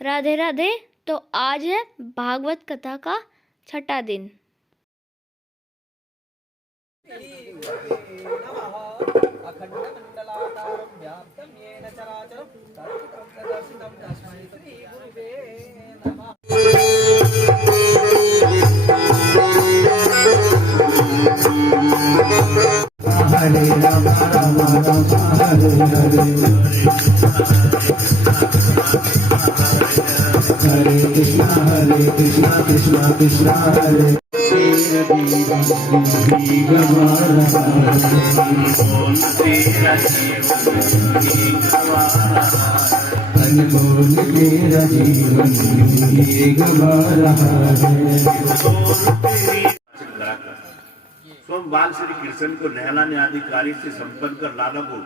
राधे राधे। तो आज है भागवत कथा का छठा दिन। हरे राम राम राम हरे हरे हरे कृष्णा कृष्णा कृष्णा हरे अनमोल तेरा जीवन गवा रहा है। स्वयं बाल श्री कृष्ण को नहलाने आदि कार्य से संपन्न कर लाला को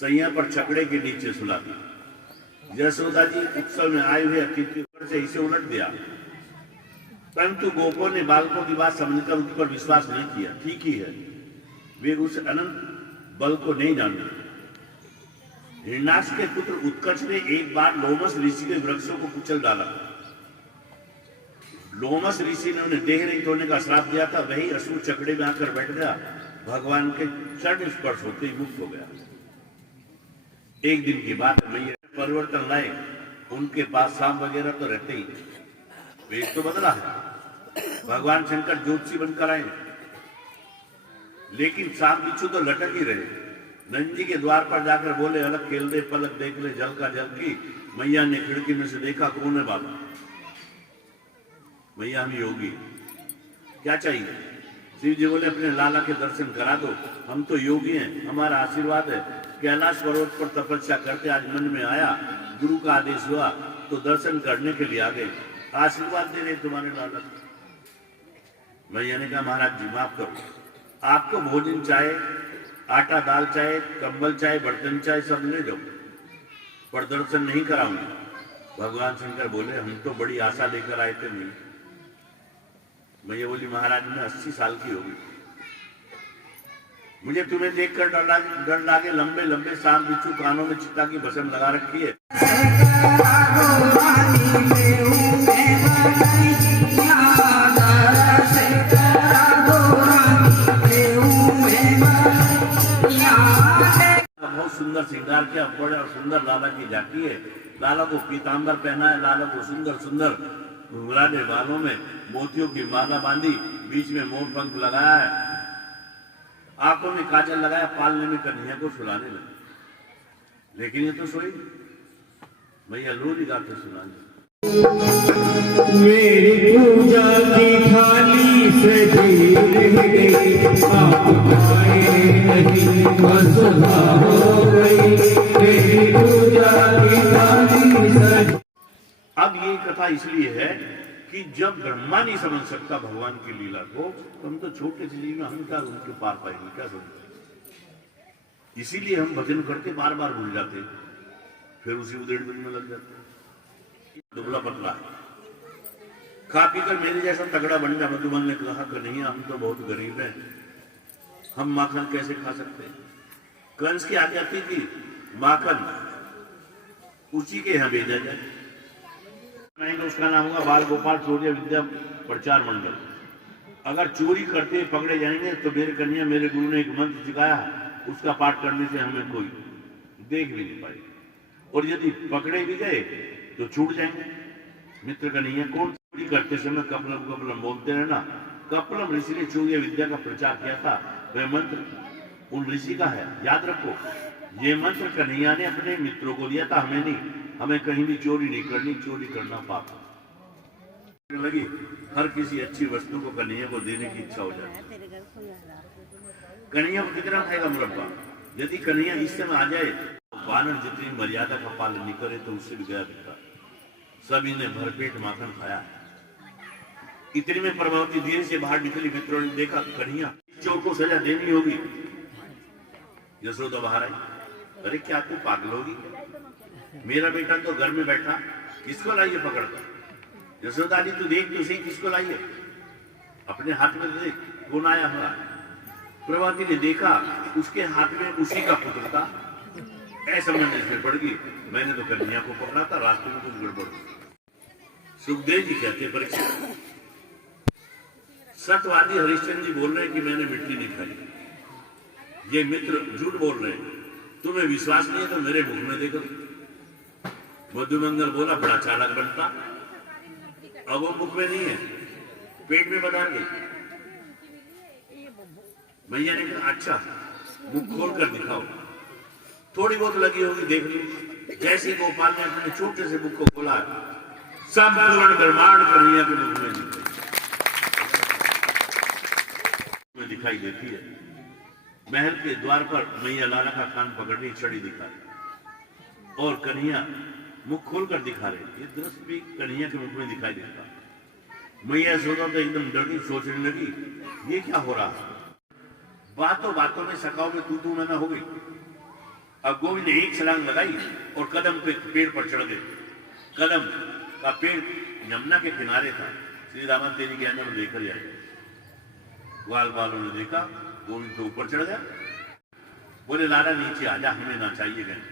सैया पर छकड़े के नीचे सुला दिया। यशोदा जी उत्सव में आए हुए अतिथि से इसे उलट दिया, परंतु गोपों ने बालकों की बात समझकर उस पर विश्वास नहीं किया। ठीक ही है, वे उस अनंत बल को नहीं जानते। हिरण्याक्ष के पुत्र उत्कर्ष ने एक बार लोमस ऋषि के वृक्षों को कुचल डाला। लोमस ऋषि ने उन्हें देह रहित होने का श्राप दिया था। वही असुर चकड़े में आकर बैठ गया, भगवान के चरण स्पर्श होते ही मुक्त हो गया। एक दिन की बात मैया परिवर्तन लाए। उनके पास सांप वगैरह तो रहते ही, वेश तो बदला है। भगवान शंकर ज्योतिषी बनकर आए, लेकिन सांप बिच्छू तो लटक ही रहे। नंदी के द्वार पर जाकर बोले, अलग खेल दे, पलक देख ले, जल का जल की। मैया ने खिड़की में से देखा, कौन है बाबा? मैया हम योगी, क्या चाहिए? शिव जी बोले, अपने लाला के दर्शन करा दो, हम तो योगी हैं, हमारा आशीर्वाद है। कैलाश पर्वत पर तपस्या करते आज मन में आया, गुरु का आदेश हुआ तो दर्शन करने के लिए आ गए, आशीर्वाद दे रहे तुम्हारे लाला। मैया ने कहा, महाराज जी माफ करो, आपको भोजन चाहे, आटा दाल चाहे, कंबल चाहे, बर्तन चाहे, सब ले जाओ, पर दर्शन नहीं कराऊंगा। भगवान शंकर बोले, हम तो बड़ी आशा लेकर आए थे। नहीं। मैया बोली, महाराज मैं 80 साल की होगी, मुझे तुम्हें देखकर डर लागे। लंबे लंबे सांप बिच्छू, कानों में चिता की भस्म लगा रखी है। बहुत सुंदर श्रृंगार किया, बड़े और सुंदर लाला की जाती है। लाला को पीतांबर पहना है, लाला को सुंदर सुंदर घुंघराले बालों में मोतियों की माला बांधी, बीच में मोर पंख लगाया है, आंखों में काजल लगाया, पालने में कन्हैया को सुलाने लगे। लेकिन ये तो सोई। मैया लोरी गाते सुनाने, मेरी पूजा की थाली सजी रही, आप आए नहीं असुधा हो गई। मेरी पूजा की थाली सजी। अब ये कथा इसलिए है कि जब ब्रह्मा नहीं समझ सकता भगवान की लीला को, तो हम तो छोटे से जीव में हम क्या उनके पार पाएंगे, क्या समझ। इसीलिए हम भजन करके बार बार भूल जाते, फिर उसी उधेड़ में लग जाते। दुबला पतला है, खा पी कर मेरे जैसा तगड़ा बन जा। मधुबन ने कहा कि नहीं, हम तो बहुत गरीब हैं, हम माखन कैसे खा सकते। कंस की आज्ञा थी माखन उसी के यहाँ भेजा जाए। तो उसका नाम होगा बाल गोपाल चौर्य विद्या प्रचार मंडल। अगर चोरी करते पकड़े जाएंगे तो मेरे कन्या, मेरे गुरु ने एक मंत्र सिखाया, उसका पाठ करने से हमें कोई देख भी नहीं पाएगा। और यदि पकड़े भी गए तो छूट जाएंगे। मित्र कन्हैया कौन? चोरी करते समय कपलम कपलम बोलते रहना। कपलम ऋषि ने चौर्य विद्या का प्रचार किया था, वह मंत्र उन ऋषि का है, याद रखो। ये मंत्र कन्हैया ने अपने मित्रों को दिया था, हमें नहीं। हमें कहीं भी चोरी नहीं करनी, चोरी करना पाप लगी। हर किसी अच्छी वस्तु को कन्हैया को देने की इच्छा हो जाती है। कन्हैया को कितना खाएगा मुरब्बा? यदि कन्हैया इस समय आ जाए, वानर जितनी मर्यादा का पालन नहीं करे तो उससे भी गया दिखता। सभी ने भरपेट माखन खाया। इतने में प्रभावती धीरे से बाहर निकली। मित्रों ने देखा, कन्हैया चोर को सजा देनी होगी। यशोदा बाहर आई, अरे क्या तू पागल होगी? मेरा बेटा तो घर में बैठा, किसको लाइए पकड़कर? यशोदा जी तू देख तो सही, किसको लाइए? अपने हाथ में देख, कौन आया हमारा? प्रभावती ने देखा, उसके हाथ में उसी का पुत्र था। असमंजस में पड़ गई। मैंने तो कन्हैया को पकड़ा था, रास्ते में कुछ गड़बड़ हुई। सुखदेव जी कहते परीक्षित, सत्यवादी हरिश्चंद्र जी बोल रहे हैं कि मैंने मिट्टी नहीं खाई, ये मित्र झूठ बोल रहे हैं, तुम्हें विश्वास नहीं है तो मेरे मुख में देखो। मधुमंगल बोला बड़ा चालाक बनता, अब वो मुख में नहीं है, पेट में बता गई। भैया ने कहा अच्छा मुख खोल कर दिखाओ, थोड़ी बहुत लगी होगी देख ली। जैसे गोपाल ने अपने छोटे से मुख को खोला, संपूर्ण ब्रह्मांड कन्हैया के मुख में दिखाई देती है। महल के द्वार पर मैया लाला का कान पकड़नी छड़ी दिखा रही और कन्हैया मुख खोलकर दिखा रहे। ये दृश्य भी कन्हैया के मुख में दिखाई देता। मैया सोचा तो एकदम डरी, सोचने लगी ये क्या हो रहा है। बातों बातों में सकाओ में तू मैना हो गई। अब गोविंद ने एक छलांग लगाई और कदम पे पेड़ पर चढ़ गए। कदम का पेड़ यमुना के किनारे था। श्री रामन तेरी ज्ञान में लेकर आए। ग्वाल बालों ने देखा, गोविंद तो ऊपर चढ़ गया। बोले लाला नीचे आजा, हमें ना चाहिए ज्ञान।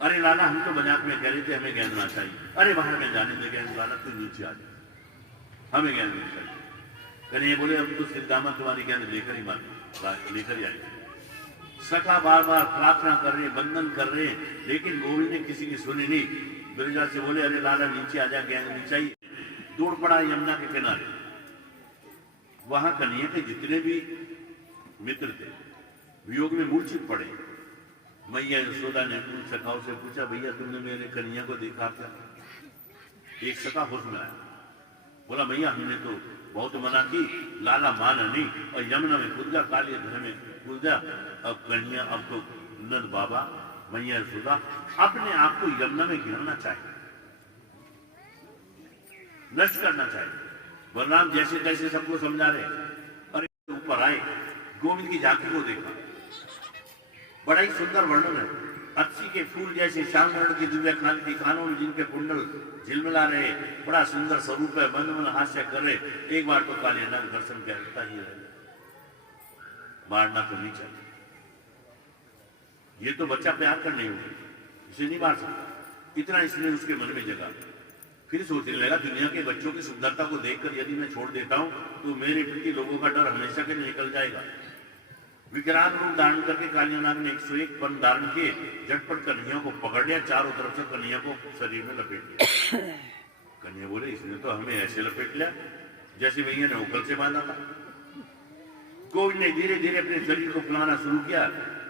अरे लाला हम तो मजाक में कह रहे थे हमें ज्ञान ना चाहिए। अरे बाहर में जाने दे ज्ञान, लाला तू नीचे आ जा, हमें ज्ञान नहीं चाहिए। कन्हैया बोले अब तो श्री रामन तुम्हारी ज्ञान लेकर ही लेकर ही आए। सखा बार बार प्रार्थना कर रहे, बंधन कर रहे, लेकिन गोविंद ने किसी की सुनी नहीं। गिरिजा से बोले अरे लाला नीचे आजा, ज्ञान नहीं चाहिए। दौड़ पड़ा यमुना के किनारे। वहां कन्हैया के जितने भी मित्र थे वियोग में मूर्छित पड़े। मैया यशोदा ने उन सखाओं से पूछा भैया तुमने मेरे कन्हैया को देखा क्या। एक सखा होश में आया, बोला मैया हमने तो बहुत मना की, लाला माना नहीं और यमुना में कूद गया, काली धन में कूद गया। अब कन्हैया अब तो नंद बाबा मैया यशोदा अपने आप को यमुना में गिरना चाहिए, नष्ट करना चाहिए। बलराम जैसे तैसे सबको समझा रहे। अरे ऊपर आए, गोविंद की झांकी को देखा। बड़ा ही सुंदर वर्णन है। अच्छी के फूल जैसे श्यामवर्ण की दिव्य कांति कानों में जिनके कुंडल झिलमिला रहे, बड़ा सुंदर स्वरूप है, मन मन हास्य कर रहे। एक बार तो काले नाग दर्शन करता ही रहे, मारना तो नहीं चाहिए। ये तो बच्चा प्यार करने होगी, इसे नहीं मार सकता। इतना इसने उसके मन में जगा। फिर सोचने लगा दुनिया के बच्चों की सुंदरता को देखकर यदि मैं छोड़ देता हूं तो मेरे प्रति लोगों का डर हमेशा के लिए निकल जाएगा। विकराल रूप धारण करके कालियानाग ने 101 पन धारण किए, झटपट कन्हैया को पकड़ लिया, चारों तरफ से कन्हैया को शरीर में लपेट लिया। कन्हैया बोले इसने तो हमें ऐसे लपेट लिया जैसे भैया ने उकल से बांधा था। गोविंद ने धीरे धीरे अपने शरीर को फुलाना शुरू किया।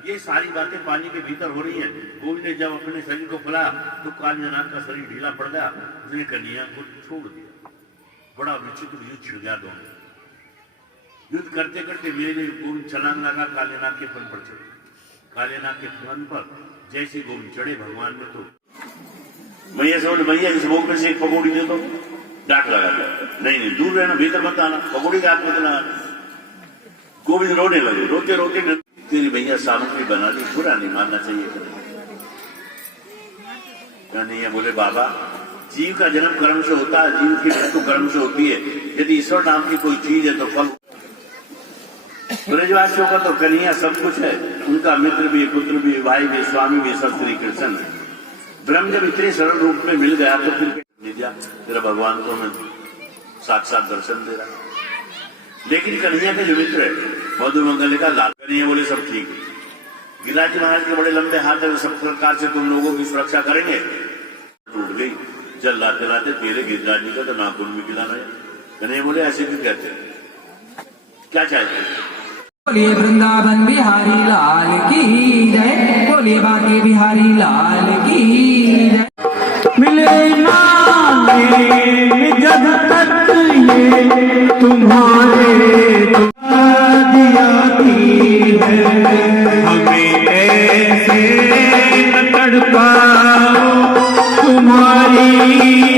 ये सारी बातें पानी के भीतर हो रही हैं। गोविंद ने जब अपने शरीर को फुलाया तो कालियानाग का शरीर ढीला पड़ गया। उसने कन्हैया को छोड़ दिया। बड़ा विचित्र युद्ध छिड़ गया दोनों। युद्ध करते करते मेरे गोविंद छलांग लगा, कालियानाग के फन पर चढ़े। कालियानाग के फन पर जैसे गोविंद चढ़े, भगवान ने तो मैया से बोले भैया इस भोग में से एक पकौड़ी दे दो। डांट लगा दिया, नहीं नहीं दूर रहना, भीतर मत आना, पकौड़ी का हाथ में देना। गोविंद रोने लगे, रोते रोते तेरी भैया सामग्री बना दी, बुरा नहीं मानना चाहिए। कन्हैया बोले बाबा जीव का जन्म कर्म से होता है, जीव की मृत्यु कर्म से होती है। यदि ईश्वर नाम की कोई चीज है तो फल। ब्रजवासियों का तो कन्हैया सब कुछ है, उनका मित्र भी, पुत्र भी, भाई भी, स्वामी भी, सब श्री कृष्ण है। ब्रह्म जब इतने सरल रूप में मिल गया तो फिर दिया तेरा भगवान को मैं साक्षात दर्शन दे रहा। लेकिन कन्हैया के जो मित्र है मधुमंगल का लाल, कन्हैया बोले सब ठीक है। गिरिराज महाराज के बड़े लंबे हाथ है, सब प्रकार से तुम लोगों की सुरक्षा करेंगे। टूट गई, जल लाते लाते तेरे गिरिराज जी का तो नाखून भी गिलाना है। कन्हैया बोले ऐसे क्यों कहते हैं, क्या चाहते हैं। बोलिए वृंदावन बिहारी लाल की जय, बोलिए बाकी बिहारी लाल की जय। मिले ना जब तक ये तुम्हारे दिया की है, हमें ऐसे न तड़पाओ, तुम्हारी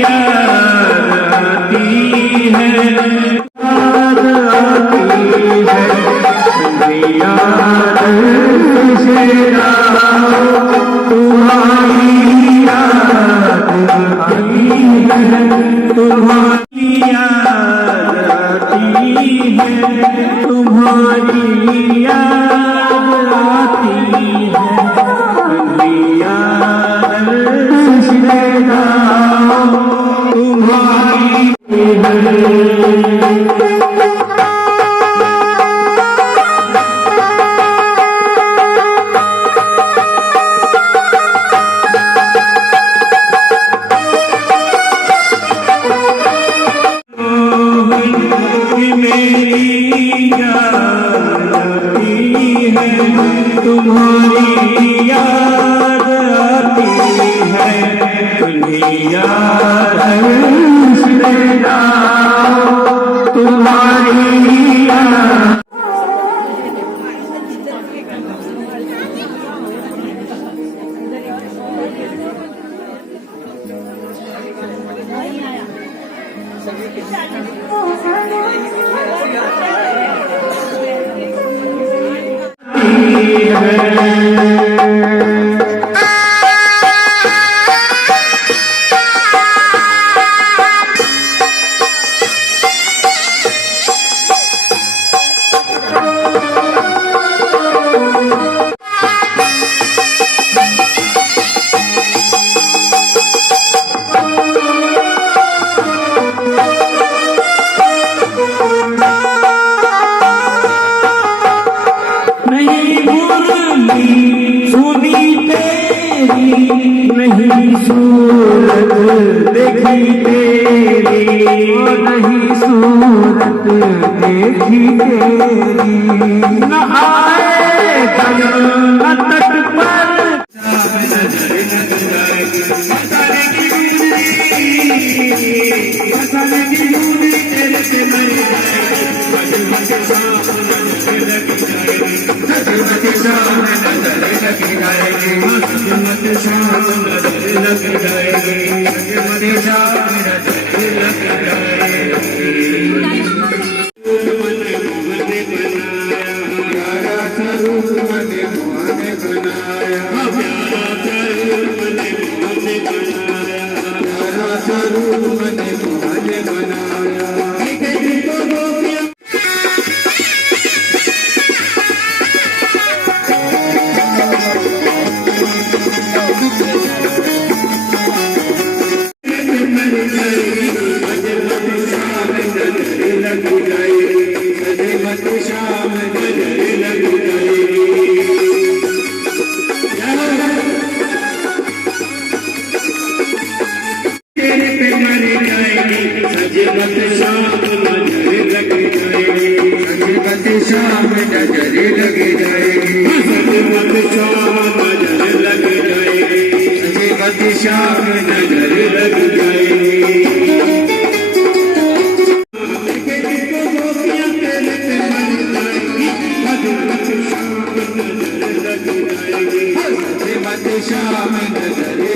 याद आती है, याद आती है, याद से आओ, तुम्हारी याद आती है, तुम्हारी याद आती है, तुम्हारी याद आती है, याद से जाओ तुम्हारी याद। नहीं सूरत देखी तेरी, नहीं सूरत देखी तेरी, न आए गंगा तट पर शाम नजर लग जाएगी, शाम नजर लग जाएगी। शाम नजर